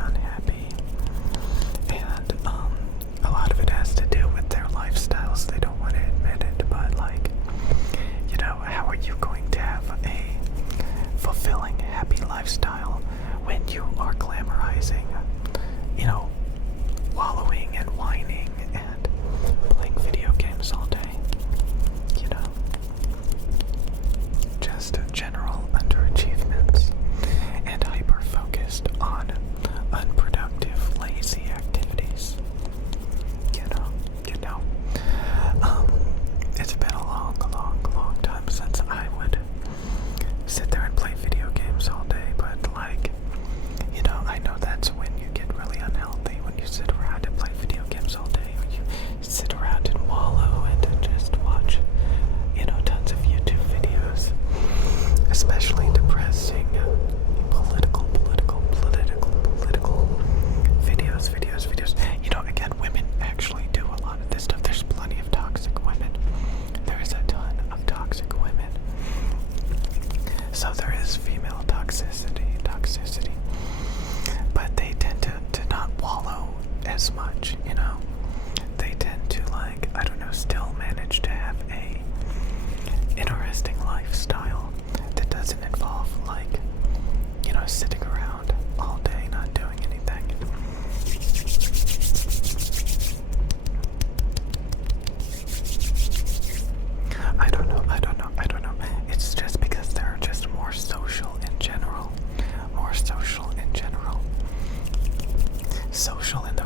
unhappy. And a lot of it has to do with their lifestyles. They don't want to admit it, but like, you know, how are you going to have a fulfilling, happy lifestyle when you are glamorizing, you know, wallowing and whining and playing video games all day? You know, just general underachievements and hyper-focused on unproductive, lazy activities. It's been a long, long time since I would sit there and play video games all day, but like, you know, I know that's when you get really unhealthy, when you sit around and play video games all day, or you sit around and wallow and just watch, you know, tons of YouTube videos, especially depressing, political videos. You know, again, women actually do a lot of this stuff. There's plenty of toxic women. There is a ton of toxic women. So there is female toxicity. But they tend to not wallow as much, you know. They tend to, like, I don't know, still manage to have a interesting lifestyle that doesn't involve, like, you know, sitting around all day not doing anything. I don't know. It's just because they're just more social in general. Social in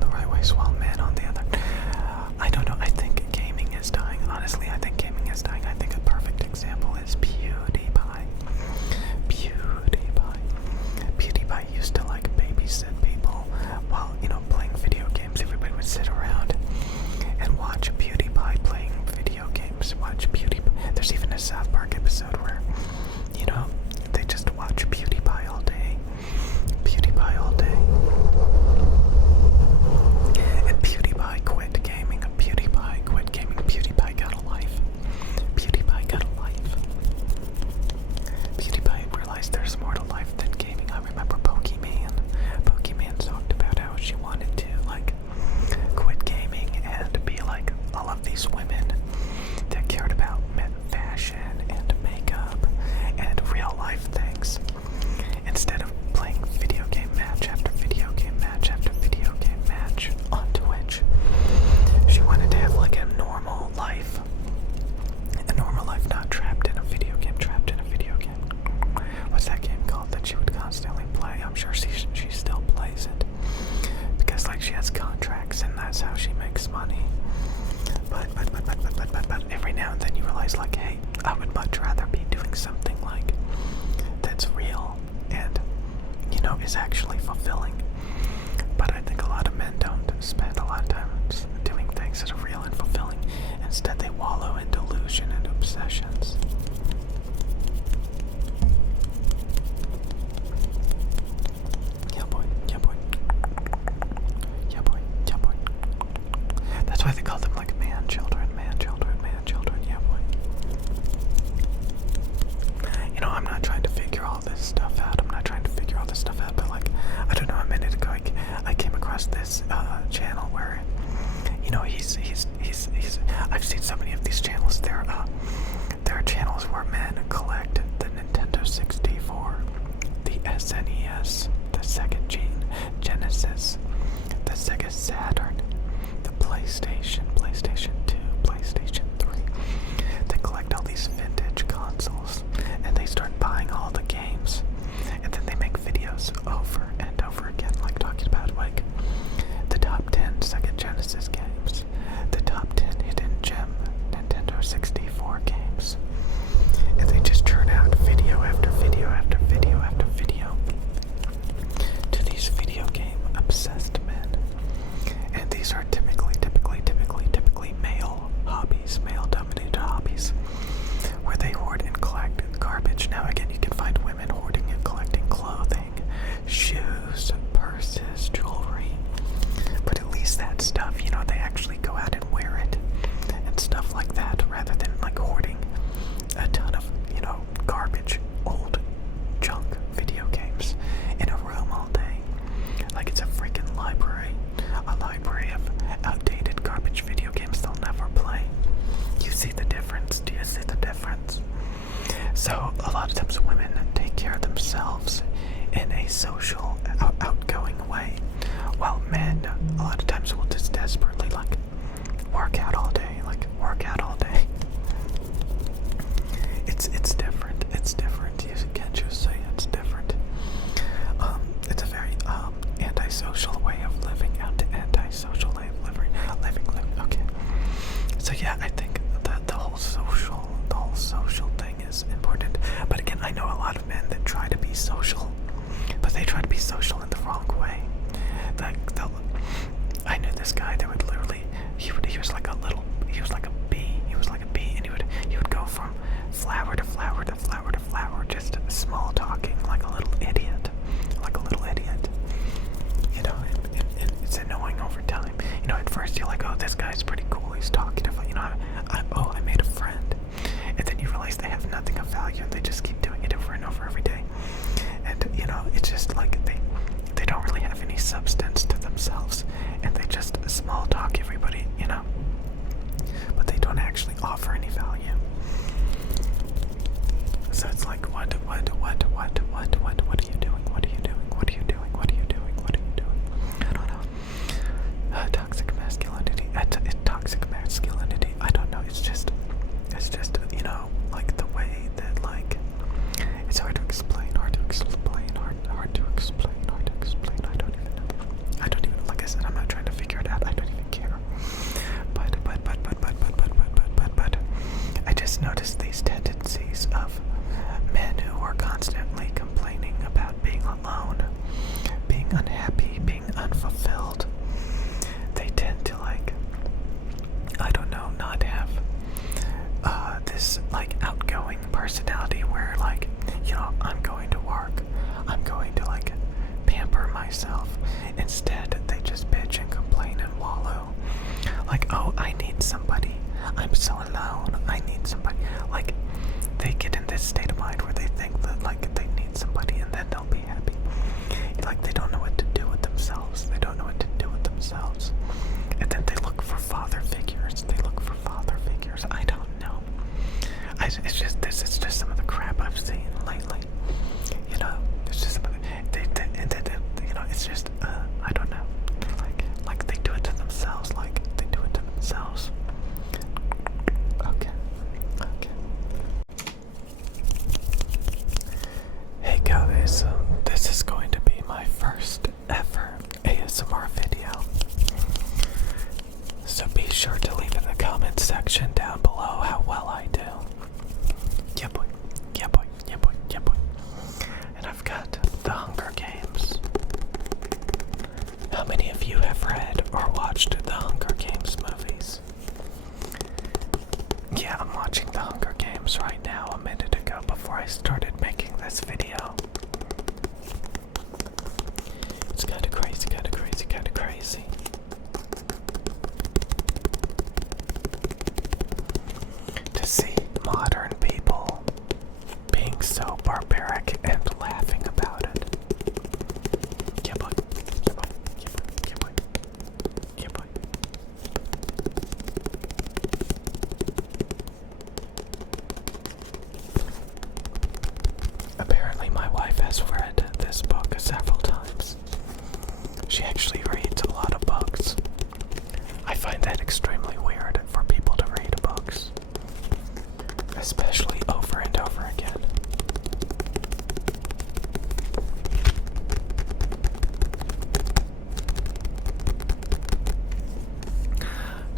the right ways. While men on the other. I don't know. I think gaming is dying. Honestly, I think gaming is dying. I think a perfect example is PewDiePie. PewDiePie used to like babysit people while, you know, playing video games. Everybody would sit around and watch PewDiePie playing video games. Watch PewDiePie. There's even a South Park episode where, you know, they just watch PewDiePie all day. And PewDiePie quit gaming. PewDiePie got a life. PewDiePie realized there's more to life than gaming. I remember Pokemon talked about how she wanted to, like, quit gaming and be like all of these women that cared about fashion and makeup and real life things, instead of playing video game match after video game match after video game match on Twitch. She wanted to have like a normal life, not trapped in a video game. What's that game called that she would constantly play? I'm sure she still plays it because, like, she has contracts and that's how she makes money. But every now and then you realize, like, hey, I would much rather be doing something like that's real and, you know, is actually fulfilling. But I think a lot of men don't spend a lot of time doing things that are real and fulfilling. Instead, they wallow in delusion and obsessions. Yeah, boy. That's why they call them, like, man children. Yeah, boy. You know, I'm not trying to figure all this stuff out. But, like, I don't know, a minute ago, I came across this channel where, you know, he's I've seen so many of these channels. There are channels where men collect the Nintendo 64, the SNES, the Sega Genesis, the Sega Saturn, the PlayStation 2, PlayStation 3. They collect all these vintage consoles, and they start buying all the games, and then they make videos over and over again, like talking about, like, the top 10 Sega Genesis games, the top 10 hidden gem Nintendo 64 games, and they just churn out video after video after video after video. antisocial way of living, antisocial way of living. Okay. So yeah, I think that the whole social thing is important. But again, I know a lot of men that try to be social, but they try to be social in the wrong way. Like, I knew this guy that would literally, he was like a bee. He was like a bee, and he would go from flower to flower to flower to flower, just small talking like a little idiot. You know, and it's annoying over time. You know, at first you're like, oh, this guy's pretty cool. He's talkative. You know, I made a friend. And then you realize they have nothing of value, and they just keep doing it over and over every day. And, you know, it's just like they don't really have any substance to themselves, and they just small talk everybody, you know. But they don't actually offer any value. So it's like, what are you doing? What are you doing? I don't know. Toxic masculinity. Toxic masculinity. I don't know. It's just, you know, like the way that, like, it's hard to explain. I don't even, like I said, I'm not trying to figure it out. I don't even care. But I just noticed these tendencies of men who are constantly complaining about being alone, being unhappy, being unfulfilled. They tend to, like, I don't know, not have this, like, outgoing personality where, like, you know, I'm going to work, I'm going to, like, pamper myself. Instead, they just bitch and complain and wallow. Like, oh, I need somebody. I'm so alone. I need somebody. Like, they get in this state of mind where they think that, like, they need somebody and then they'll be happy. Like, they don't know what to do with themselves. And then they look for father figures. I don't know. This is just some of the crap I've seen lately. You know, it's just some of the, you know, it's just, I don't know. Like they do it to themselves. Okay. Hey guys, this is going to be my first ever ASMR video. So be sure to leave in the comment section down below how well I do. Yeah boy. And I've got The Hunger Games. How many of you have read or watched the Hunger Games movies? Yeah, I'm watching The Hunger Games right now a minute ago before I started making this video. It's kinda crazy. To see modern people being so barbaric and laughing about it. Yeah, boy. Apparently my wife has read this book several times. She actually reads a lot of books. I find that extremely weird for people to read books, especially over and over again.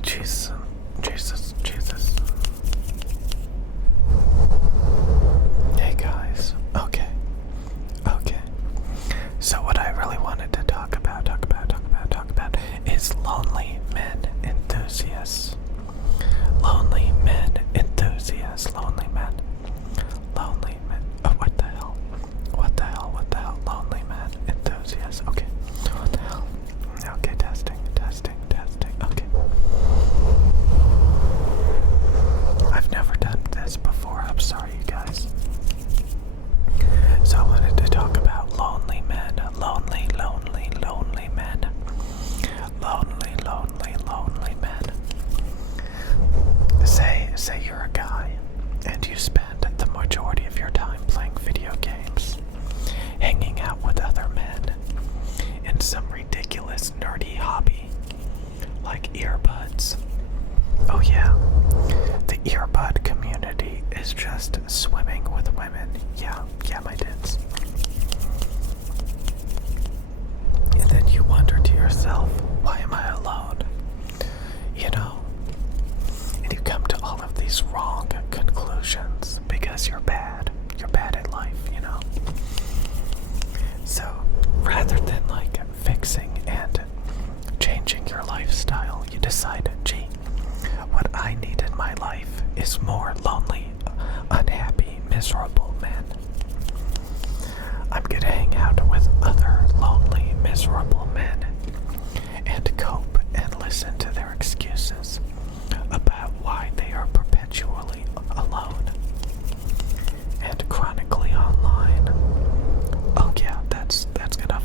Jesus. Hey guys, okay. So what I really wanted to talk about is lonely men enthusiasts. Lonely men. Oh, what the hell? Lonely men enthusiasts. Okay. What the hell? Okay, testing. Okay. I've never done this before. I'm sorry, you guys. So I wanted to talk about lonely men. Lonely men. Lonely men. Say you're a guy and is more lonely, unhappy, miserable men. I'm gonna hang out with other lonely, miserable men and cope and listen to their excuses about why they are perpetually alone and chronically online. Oh yeah, that's gonna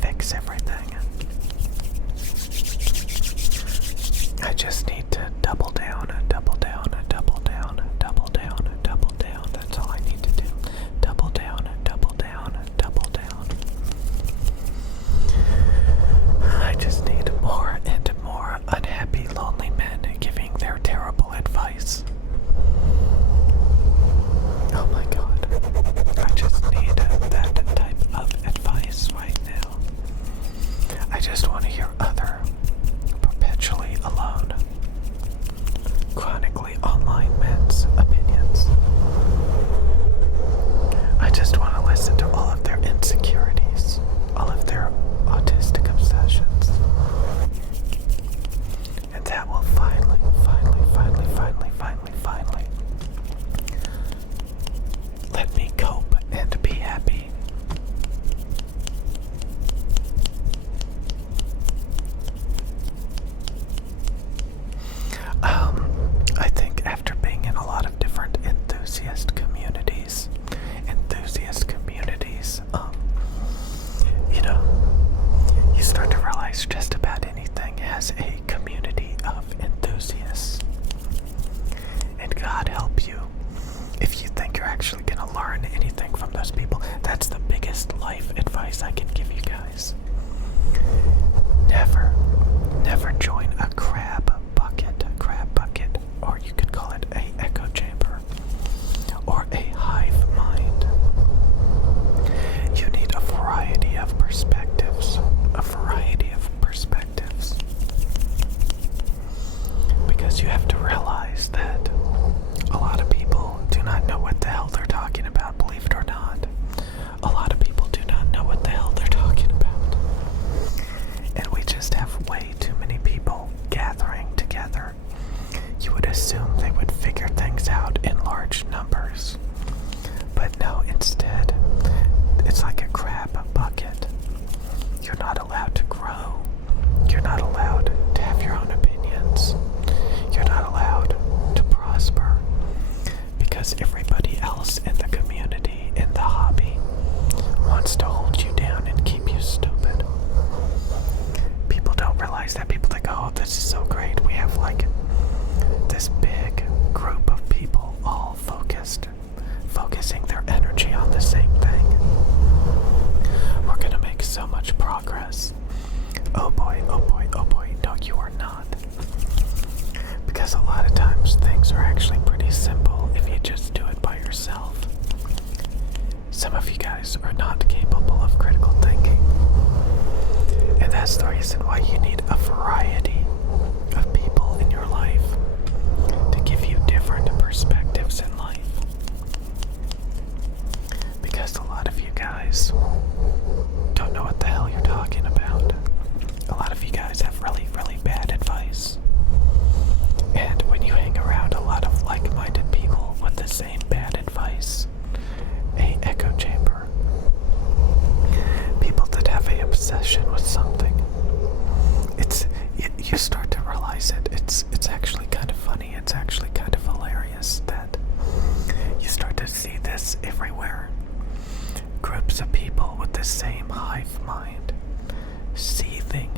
fix everything. I just need to double down, double down, double down, double down, double down. That's all I need to do. Double down, double down, double down. I just need more and more unhappy, lonely men giving their terrible advice. Oh my god. I just need that type of advice right now. I just want to hear other perpetually alone, chronically online men's opinions. I just want to listen to all of their insecurities, all of their autistic obsessions. And that will finally let me cope and be happy. I think after being in a lot of different enthusiast communities, you start to realize just about anything has a community of enthusiasts. And God help you if you think you're actually going to learn anything from those people. That's the biggest life advice I can give you guys. Never join a crab bucket, or you could call it a echo chamber, or a hive mind. You need a variety of perspectives, because you have to realize that a lot of people do not know what the hell they're talking about, believe it or not. A lot of people do not know what the hell they're talking about. And we just have way too many people gathering together. You would assume they would figure things out in large numbers. But no, instead, it's like a crab bucket. You're not allowed to grow. You're not allowed to have your own opinions. You're not allowed to prosper. Because everybody else in the community, in the hobby, wants to hold you down and keep you stupid. People don't realize that. People think, oh, this is so great. We have like this big group of people all focusing their energy on the same thing. We're gonna make so much progress. Oh boy, oh boy, oh boy. No, you are not. Because a lot of times things are actually pretty simple if you just do it by yourself. Some of you guys are not capable of critical thinking. And that's the reason why you need a variety of people in your life to give you different perspectives in life. Because a lot of you guys don't know what the hell you're talking about. A lot of you guys have really, really bad advice. And when you hang around a lot of like-minded people with the same bad advice, a echo chamber, people that have a obsession with something, you start to realize it's actually kind of funny. It's actually kind of hilarious that you start to see this everywhere. Groups of people with the same hive mind, seething,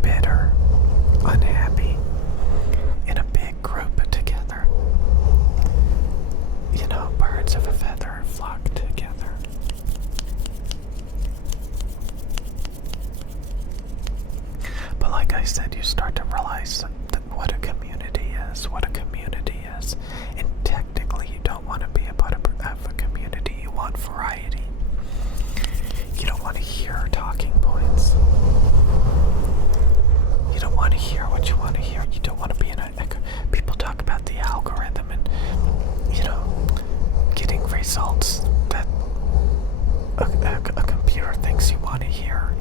bitter, unhappy, in a big group together. You know, birds of a feather flock together. But like I said, you start to realize that what a community is. And technically, you don't want to be a part of a community. You want variety. You don't want to hear talking points. You don't want to hear what you want to hear. You don't want to be in a people talk about the algorithm and, getting results that a computer thinks you want to hear.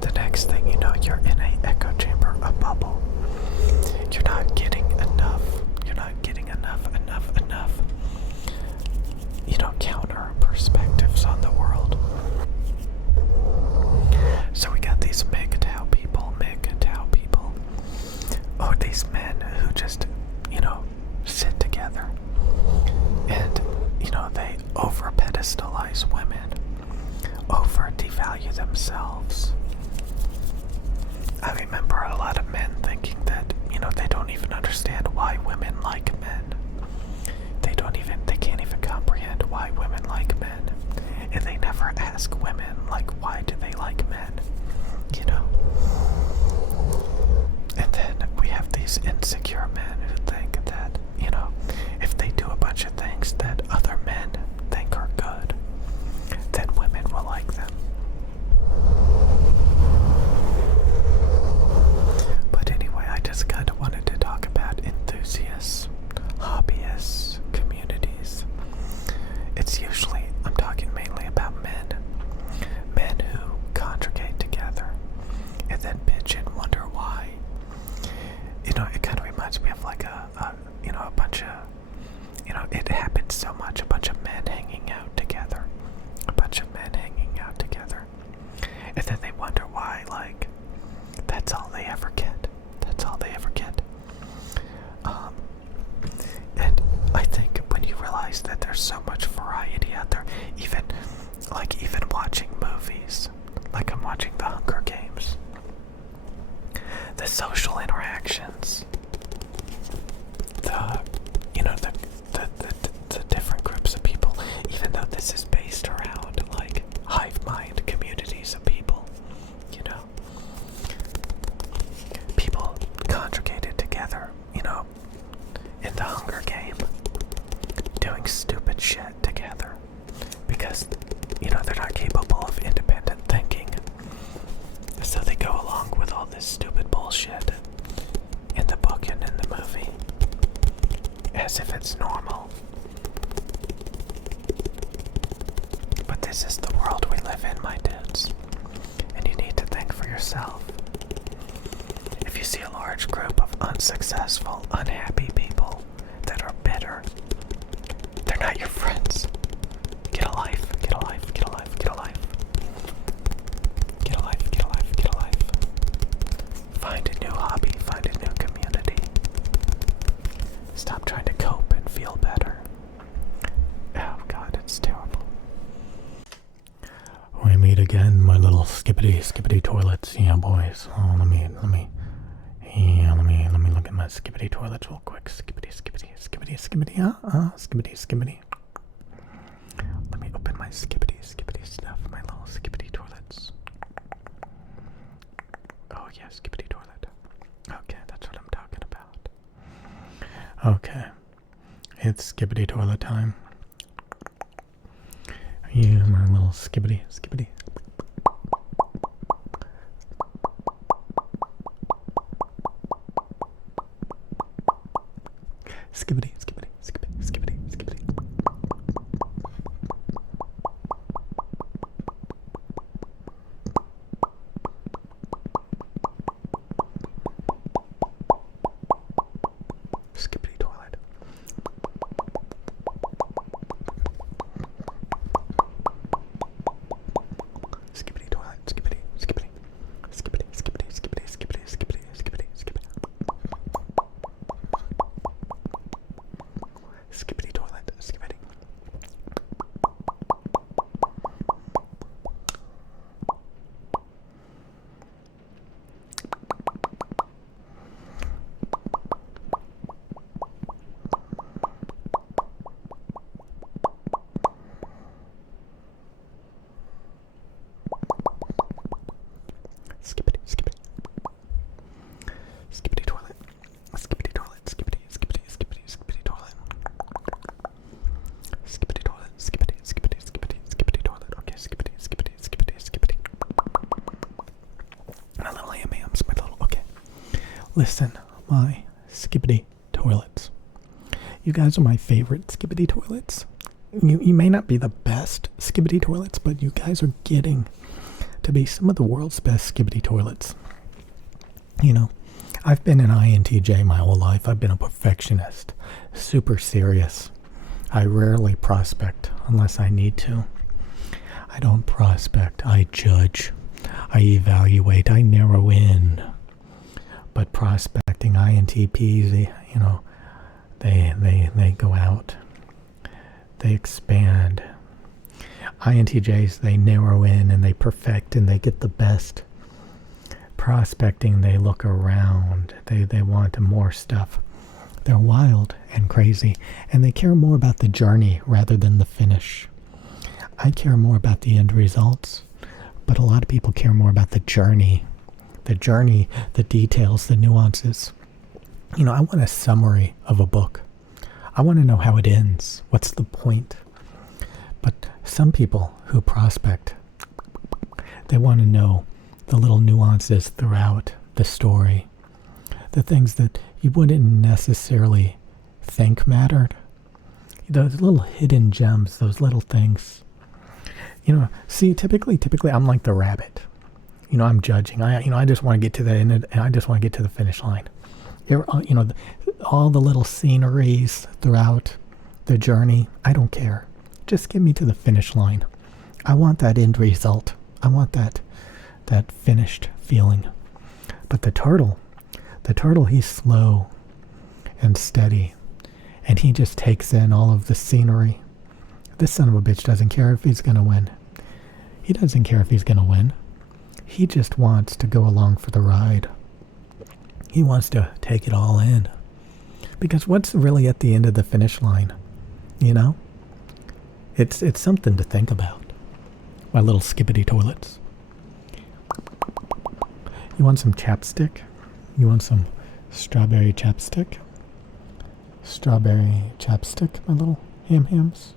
The next thing you know, you're in an echo chamber, a bubble. You're not getting enough. You're not getting enough, counter perspectives on the world. So we got these MGTOW people, or these men who just, sit together and, they over pedestalize women, over devalue themselves. I remember a lot of men thinking that, they don't even understand why women like men. They can't even comprehend why women like men. And they never ask women, like, why do they like men? And then we have these insecure men who think that, if they do a bunch of things that other men think are good, then women will like them. But anyway, I just kind of wanted to talk about enthusiasts, hobbyists, communities. It's usually, I'm talking mainly about men who congregate together and then bitch and wonder why. It kind of reminds me of like a bunch of, it happens so much, a bunch of men hanging out together. And then they wonder why, like, that's all they ever get. And I think when you realize that there's so much variety out there, even watching movies, like I'm watching The Hunger Games, the social interactions, the different groups of people, even though this is based around like hive mind communities of people, people congregated together, in the Hunger Game, doing stupid shit together because, they're not capable of independent thinking. So they go along with all this stupid bullshit in the book and in the movie as if it's normal. But this is the world we live in, my dudes. And you need to think for yourself. If you see a large group of unsuccessful, unhappy people that are bitter, they're not your friends. Get a life. Find a new hobby, find a new community. Stop trying to cope and feel better. Oh God, it's terrible. We meet again, my little skippity toilets. Yeah, boys. Oh, let me look at my skippity toilets real quick. Skippity. Skippity. Let me open my skippity stuff, my little skippity toilets. Oh yeah, skippity toilet. Okay, that's what I'm talking about. Okay, it's skippity toilet time. You, my little skippity. Skippity. Skippity toilet. Skippity toilet. Skippity. Skippity toilet. Skippity. Skippity toilet. Skippity toilet. Skippity toilet. Skippity toilet. Skippity toilet. Okay, skippity. My little yams, okay. Listen, my skippity toilets. You guys are my favorite skippity toilets. You may not be the best skippity toilets, but you guys are getting to be some of the world's best skippity toilets. I've been an INTJ my whole life. I've been a perfectionist, super serious. I rarely prospect unless I need to. I don't prospect, I judge, I evaluate, I narrow in. But prospecting, INTPs, they go out, they expand. INTJs, they narrow in and they perfect and they get the best. Prospecting, they look around, they want more stuff. They're wild and crazy, and they care more about the journey rather than the finish. I care more about the end results, but a lot of people care more about the journey. The journey, the details, the nuances. I want a summary of a book. I want to know how it ends. What's the point? But some people who prospect, they want to know the little nuances throughout the story. The things that you wouldn't necessarily think mattered. Those little hidden gems, those little things. See, typically I'm like the rabbit. I'm judging. I just want to get to the end, and I just want to get to the finish line. All the little sceneries throughout the journey, I don't care. Just get me to the finish line. I want that end result. I want that finished feeling. But the turtle, he's slow and steady, and he just takes in all of the scenery. This son of a bitch doesn't care if he's going to win. He doesn't care if he's going to win. He just wants to go along for the ride. He wants to take it all in. Because what's really at the end of the finish line? It's something to think about. My little skippity toilets. You want some chapstick? You want some strawberry chapstick? Strawberry chapstick, my little ham-hams?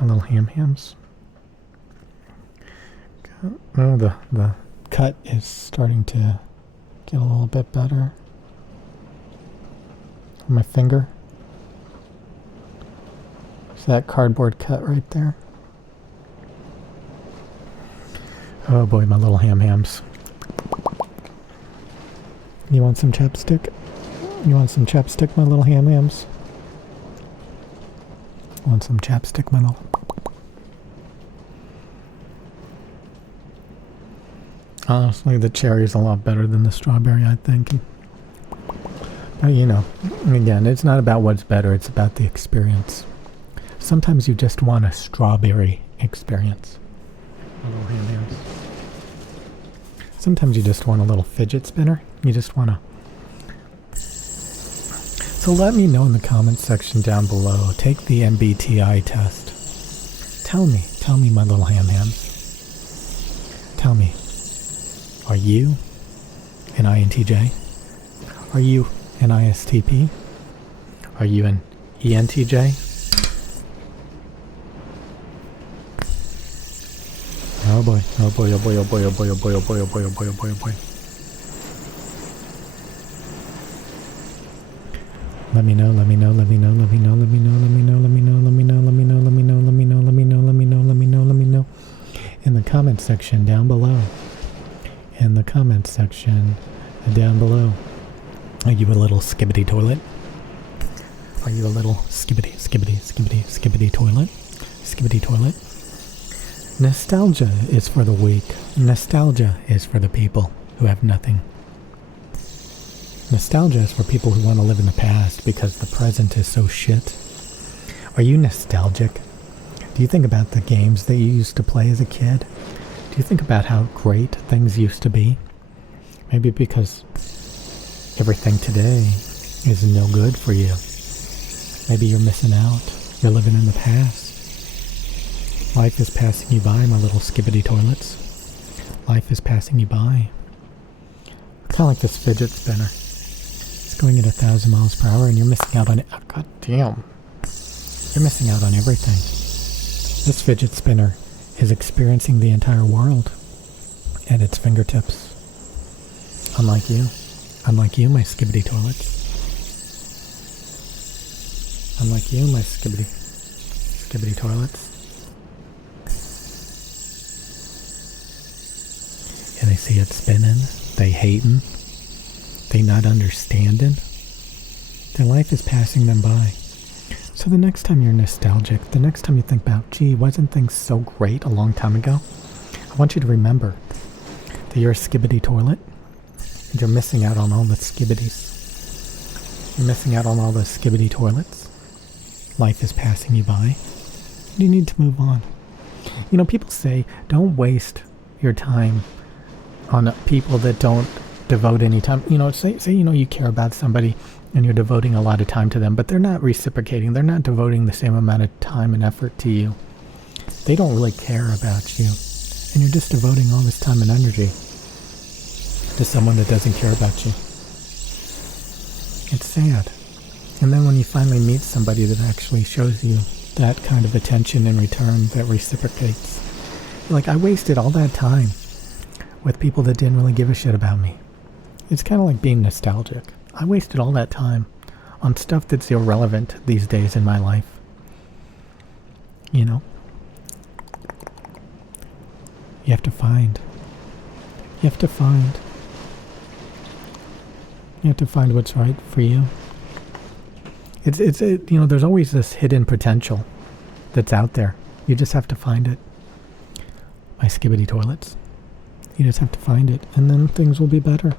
My little ham-hams? Oh, the cut is starting to get a little bit better. My finger. See that cardboard cut right there? Oh boy, my little ham-hams. You want some chapstick? You want some chapstick, my little ham-hams? Want some chapstick, my little... Honestly, the cherry is a lot better than the strawberry, I think. But again, it's not about what's better, it's about the experience. Sometimes you just want a strawberry experience. A little ham-hams. Sometimes you just want a little fidget spinner. You just want to... So let me know in the comments section down below. Take the MBTI test. Tell me, my little ham-hams. Tell me. Are you an INTJ? Are you an ISTP? Are you an ENTJ? Oh boy, oh boy, oh boy, oh boy, oh boy, oh boy, oh boy, oh boy, oh boy, oh boy, oh boy. Let me know, let me know, let me know, let me know, let me know, let me know, let me know, let me know, let me know, let me know, let me know, let me know, let me know, let me know, let me know. In the comment section down below. In the comment section down below. Are you a little skibbity toilet? Are you a little skibbity toilet? Skibbity toilet? Nostalgia is for the weak. Nostalgia is for the people who have nothing. Nostalgia is for people who want to live in the past because the present is so shit. Are you nostalgic? Do you think about the games that you used to play as a kid? Do you think about how great things used to be? Maybe because everything today is no good for you. Maybe you're missing out. You're living in the past. Life is passing you by, my little skibbity toilets. Life is passing you by. Kind of like this fidget spinner. It's going at 1,000 miles per hour and you're missing out on it. Oh, God damn. You're missing out on everything. This fidget spinner is experiencing the entire world at its fingertips. Unlike you, my skibbity toilets. Unlike you, my skibbity toilets. And I see it spinning. they hating, they not understanding, their life is passing them by. So the next time you're nostalgic, the next time you think about, gee, wasn't things so great a long time ago? I want you to remember that you're a skibbity toilet, and you're missing out on all the skibbities. You're missing out on all the skibbity toilets. Life is passing you by. You need to move on. You know, people say, don't waste your time on people that don't devote any time. You know, say you care about somebody and you're devoting a lot of time to them, but they're not reciprocating. They're not devoting the same amount of time and effort to you. They don't really care about you. And you're just devoting all this time and energy to someone that doesn't care about you. It's sad. And then when you finally meet somebody that actually shows you that kind of attention in return, that reciprocates, you're like, I wasted all that time with people that didn't really give a shit about me. It's kind of like being nostalgic. I wasted all that time on stuff that's irrelevant these days in my life. You know? You have to find what's right for you. It's you know, there's always this hidden potential that's out there. You just have to find it. My skibbity toilets. You just have to find it, and then things will be better.